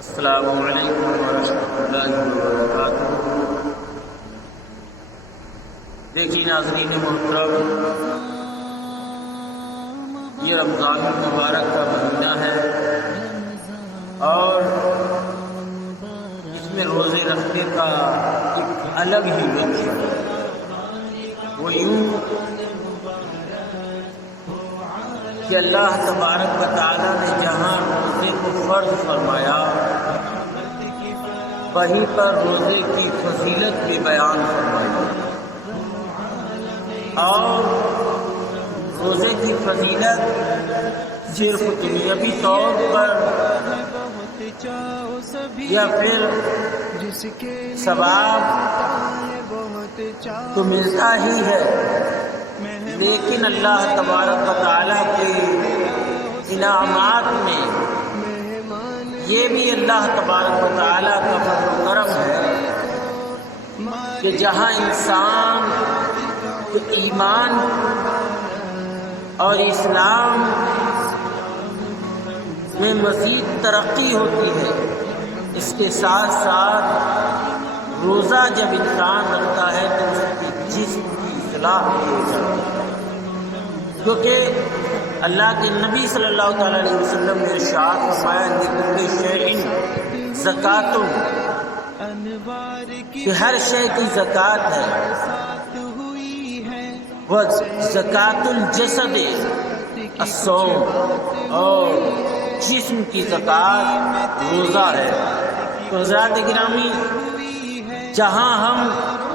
السلام علیکم ورحمۃ اللہ وبرکاتہ۔ دیکھیے ناظرین محترم، یہ رمضان المبارک کا مہینہ ہے اور اس میں روزے رکھنے کا ایک الگ ہی لطف ہے۔ وہ یوں کہ اللہ تبارک و تعالیٰ نے جہاں روزے کو فرض فرمایا وہیں پر روزے کی فضیلت بھی بیان فرمائی، اور روزے کی فضیلت صرف دنیاوی طور پر یا پھر ثواب تو ملتا ہی ہے، لیکن اللہ تبارک و تعالیٰ کے انعامات میں یہ بھی اللہ تبارک و تعالیٰ کا فضل و کرم ہے کہ جہاں انسان کے ایمان اور اسلام میں مزید ترقی ہوتی ہے، اس کے ساتھ ساتھ روزہ جب انسان رکھتا ہے تو اس کے جسم کی اصلاح بھی ہو جاتی ہے، کیونکہ اللہ کے نبی صلی اللہ تعالیٰ علیہ وسلم نے ارشاد فرمایا لِكُلِّ شَيْءٍ زَكَاةٌ، کہ ہر شے کی زکوٰۃ ہے، وَزَكَاةُ الْجَسَدِ الصَّوْمُ، اور جسم کی زکوٰۃ روزہ ہے۔ تو حضرات گرامی، جہاں ہم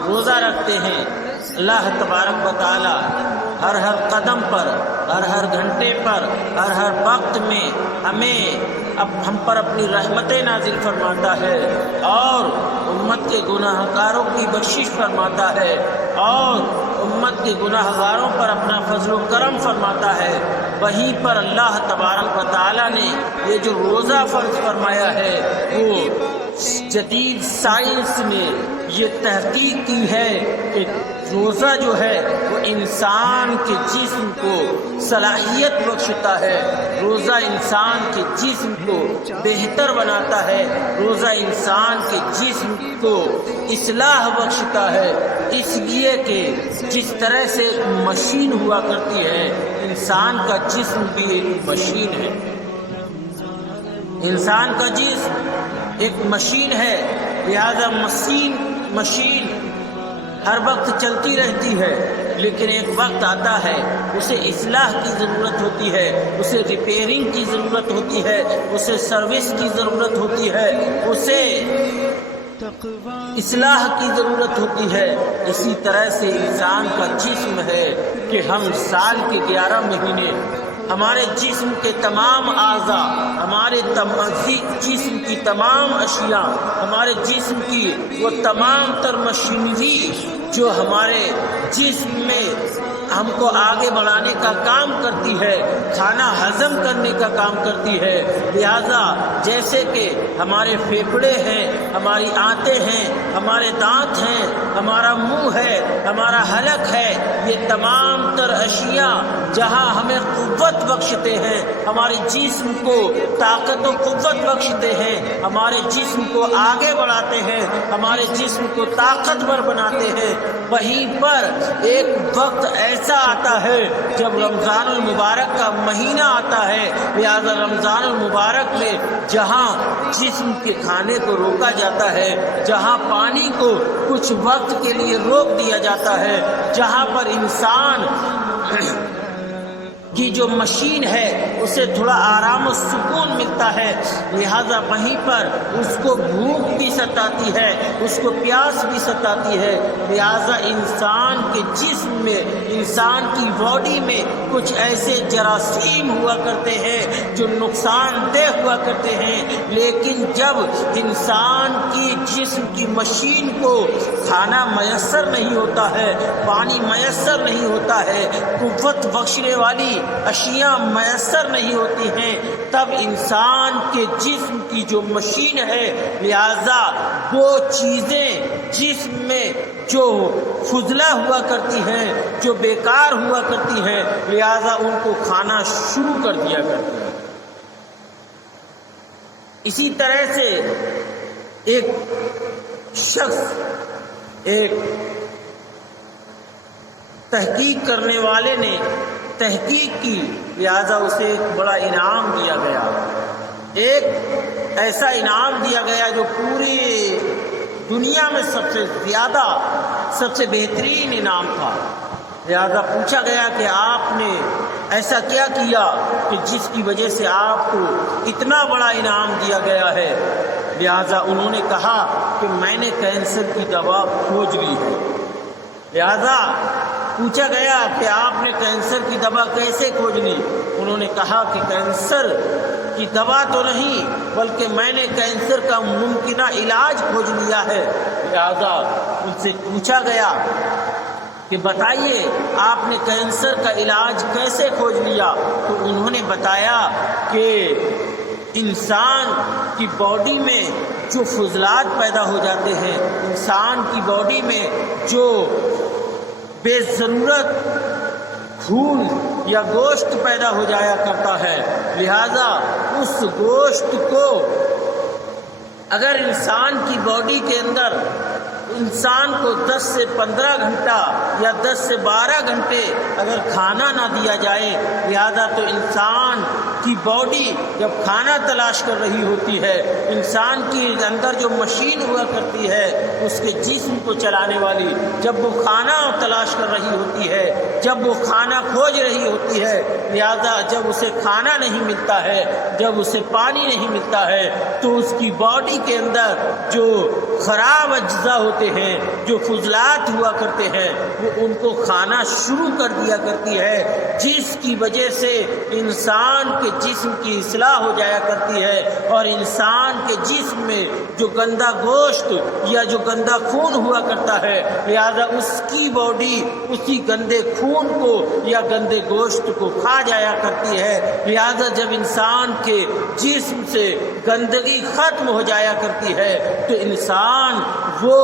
روزہ رکھتے ہیں اللہ تبارک و تعالی ہر قدم پر، ہر گھنٹے پر، ہر وقت میں ہم پر اپنی رحمتیں نازل فرماتا ہے اور امت کے گناہ گاروں کی بخشش فرماتا ہے اور امت کے گناہ گاروں پر اپنا فضل و کرم فرماتا ہے۔ وہیں پر اللہ تبارک و تعالی نے یہ جو روزہ فرض فرمایا ہے، وہ جدید سائنس نے یہ تحقیق کی ہے کہ روزہ جو ہے وہ انسان کے جسم کو صلاحیت بخشتا ہے، روزہ انسان کے جسم کو بہتر بناتا ہے، روزہ انسان کے جسم کو اصلاح بخشتا ہے، اس لیے کہ جس طرح سے ایک مشین ہوا کرتی ہے، انسان کا جسم بھی ایک مشین ہے۔ انسان کا جسم ایک مشین ہے، لہذا مشین ہر وقت چلتی رہتی ہے، لیکن ایک وقت آتا ہے اسے اصلاح کی ضرورت ہوتی ہے، اسے ریپیئرنگ کی ضرورت ہوتی ہے، اسے سروس کی ضرورت ہوتی ہے، اسے اصلاح کی ضرورت ہوتی ہے۔ اسی طرح سے انسان کا جسم ہے کہ ہم سال کے 11 مہینے ہمارے جسم کے تمام اعضاء، ہمارے جسم کی تمام اشیاء، ہمارے جسم کی وہ تمام تر مشینری جو ہمارے جسم میں ہم کو آگے بڑھانے کا کام کرتی ہے، کھانا ہضم کرنے کا کام کرتی ہے، لہذا جیسے کہ ہمارے پھیپھڑے ہیں، ہماری آنتیں ہیں، ہمارے دانت ہیں، ہمارا منہ ہے، ہمارا حلق ہے، یہ تمام تر اشیاء جہاں ہمیں قوت بخشتے ہیں، ہمارے جسم کو طاقت و قوت بخشتے ہیں، ہمارے جسم کو آگے بڑھاتے ہیں، ہمارے جسم کو طاقتور بناتے ہیں، وہیں پر ایک وقت ایسا آتا ہے جب رمضان المبارک کا مہینہ آتا ہے، لہذا رمضان المبارک میں جہاں جسم کے کھانے کو روکا جاتا ہے، جہاں پانی کو کچھ وقت کے لیے روک دیا جاتا ہے، جہاں پر انسان کی جو مشین ہے اسے تھوڑا آرام و سکون ملتا ہے، لہذا وہیں پر اس کو بھوک بھی ستاتی ہے، اس کو پیاس بھی ستاتی ہے، لہذا انسان کے جسم میں، انسان کی باڈی میں کچھ ایسے جراثیم ہوا کرتے ہیں جو نقصان دہ ہوا کرتے ہیں، لیکن جب انسان کی جسم کی مشین کو کھانا میسر نہیں ہوتا ہے، پانی میسر نہیں ہوتا ہے، قوت بخشنے والی اشیاء میسر نہیں ہوتی ہیں، تب انسان کے جسم کی جو مشین ہے، لہذا وہ چیزیں جسم میں جو فضلہ ہوا کرتی ہیں، جو بیکار ہوا کرتی ہیں، لہذا ان کو کھانا شروع کر دیا کرتی ہے۔ اسی طرح سے ایک شخص ایک تحقیق کرنے والے نے تحقیق کی، لہذا اسے ایک بڑا انعام دیا گیا، ایک ایسا انعام دیا گیا جو پوری دنیا میں سب سے زیادہ سب سے بہترین انعام تھا۔ لہذا پوچھا گیا کہ آپ نے ایسا کیا کیا کہ جس کی وجہ سے آپ کو اتنا بڑا انعام دیا گیا ہے؟ لہذا انہوں نے کہا کہ میں نے کینسر کی دوا کھوج لی ہے۔ لہذا پوچھا گیا کہ آپ نے کینسر کی دوا کیسے کھوج لی؟ انہوں نے کہا کہ کینسر کی دوا تو نہیں بلکہ میں نے کینسر کا ممکنہ علاج کھوج لیا ہے۔ لہذا ان سے پوچھا گیا کہ بتائیے آپ نے کینسر کا علاج کیسے کھوج لیا؟ تو انہوں نے بتایا کہ انسان کی باڈی میں جو فضلات پیدا ہو جاتے ہیں، انسان کی باڈی میں جو بے ضرورت خون یا گوشت پیدا ہو جایا کرتا ہے، لہذا اس گوشت کو اگر انسان کی باڈی کے اندر انسان کو 10 سے 15 گھنٹہ یا 10 سے 12 گھنٹے اگر کھانا نہ دیا جائے، لہذا تو انسان کی باڈی جب کھانا تلاش کر رہی ہوتی ہے، انسان کے اندر جو مشین ہوا کرتی ہے اس کے جسم کو چلانے والی، جب وہ کھانا تلاش کر رہی ہوتی ہے، جب وہ کھانا کھوج رہی ہوتی ہے، لہذا جب اسے کھانا نہیں ملتا ہے، جب اسے پانی نہیں ملتا ہے، تو اس کی باڈی کے اندر جو خراب اجزاء ہوتے ہیں، جو فضلات ہوا کرتے ہیں، وہ ان کو کھانا شروع کر دیا کرتی ہے، جس کی وجہ سے انسان کے جسم کی اصلاح ہو جایا کرتی ہے، اور انسان کے جسم میں جو گندا گوشت یا جو گندا خون ہوا کرتا ہے، لہذا اس کی باڈی اسی گندے خون کو یا گندے گوشت کو کھا جایا کرتی ہے۔ لہذا جب انسان کے جسم سے گندگی ختم ہو جایا کرتی ہے تو انسان وہ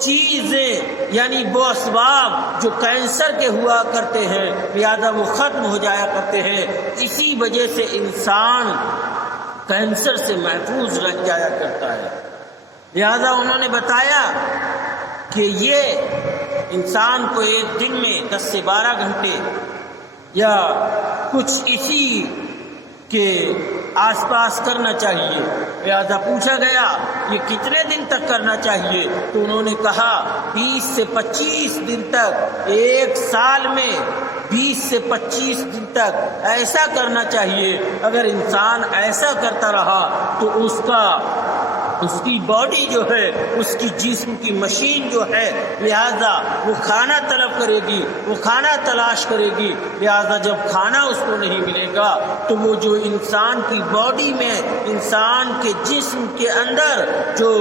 چیزیں یعنی وہ اسباب جو کینسر کے ہوا کرتے ہیں، لہذا وہ ختم ہو جایا کرتے ہیں۔ اسی وجہ سے انسان کینسر سے محفوظ رہ جایا کرتا ہے۔ لہذا انہوں نے بتایا کہ یہ انسان کو ایک دن میں 10 سے 12 گھنٹے یا کچھ اسی کے آس پاس کرنا چاہیے۔ لہذا پوچھا گیا یہ کتنے دن تک کرنا چاہیے؟ تو انہوں نے کہا 20 سے 25 دن تک، ایک سال میں 20 سے 25 دن تک ایسا کرنا چاہیے۔ اگر انسان ایسا کرتا رہا تو اس کی باڈی جو ہے، اس کی جسم کی مشین جو ہے، لہذا وہ کھانا طلب کرے گی، وہ کھانا تلاش کرے گی، لہذا جب کھانا اس کو نہیں ملے گا تو وہ جو انسان کی باڈی میں، انسان کے جسم کے اندر جو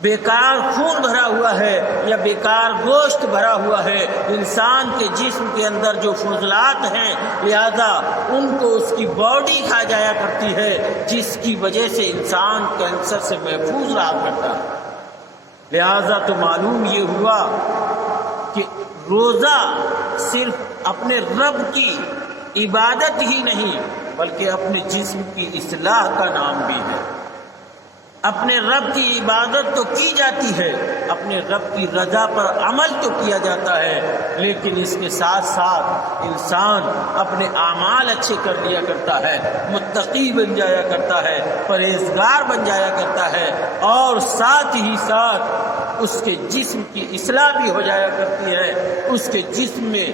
بیکار خون بھرا ہوا ہے یا بیکار گوشت بھرا ہوا ہے، انسان کے جسم کے اندر جو فضلات ہیں، لہذا ان کو اس کی باڈی کھا جایا کرتی ہے، جس کی وجہ سے انسان کینسر سے محفوظ رہا کرتا ہے۔ لہذا تو معلوم یہ ہوا کہ روزہ صرف اپنے رب کی عبادت ہی نہیں بلکہ اپنے جسم کی اصلاح کا نام بھی ہے۔ اپنے رب کی عبادت تو کی جاتی ہے، اپنے رب کی رضا پر عمل تو کیا جاتا ہے، لیکن اس کے ساتھ ساتھ انسان اپنے اعمال اچھے کر لیا کرتا ہے، متقی بن جایا کرتا ہے، پرہیزگار بن جایا کرتا ہے، اور ساتھ ہی ساتھ اس کے جسم کی اصلاح بھی ہو جایا کرتی ہے۔ اس کے جسم میں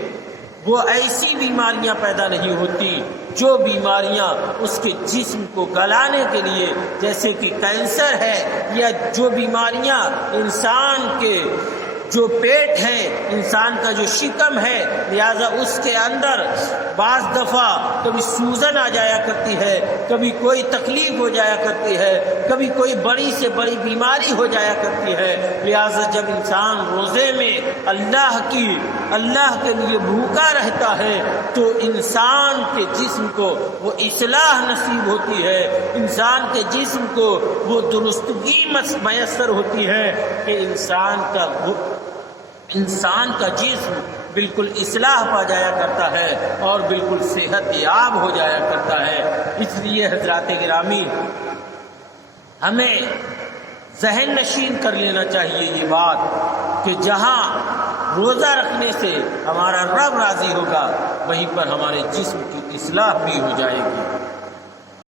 وہ ایسی بیماریاں پیدا نہیں ہوتی جو بیماریاں اس کے جسم کو گلانے کے لیے، جیسے کہ کینسر ہے، یا جو بیماریاں انسان کے جو پیٹ ہے، انسان کا جو شکم ہے، لہذا اس کے اندر بعض دفعہ کبھی سوزن آ جایا کرتی ہے، کبھی کوئی تکلیف ہو جایا کرتی ہے، کبھی کوئی بڑی سے بڑی بیماری ہو جایا کرتی ہے۔ لہذا جب انسان روزے میں اللہ کے لیے بھوکا رہتا ہے تو انسان کے جسم کو وہ اصلاح نصیب ہوتی ہے، انسان کے جسم کو وہ درستگی میسر ہوتی ہے کہ انسان کا جسم بالکل اصلاح پا جایا کرتا ہے اور بالکل صحت یاب ہو جایا کرتا ہے۔ اس لیے حضرات گرامی ہمیں ذہن نشین کر لینا چاہیے یہ بات کہ جہاں روزہ رکھنے سے ہمارا رب راضی ہوگا وہیں پر ہمارے جسم کی اصلاح بھی ہو جائے گی۔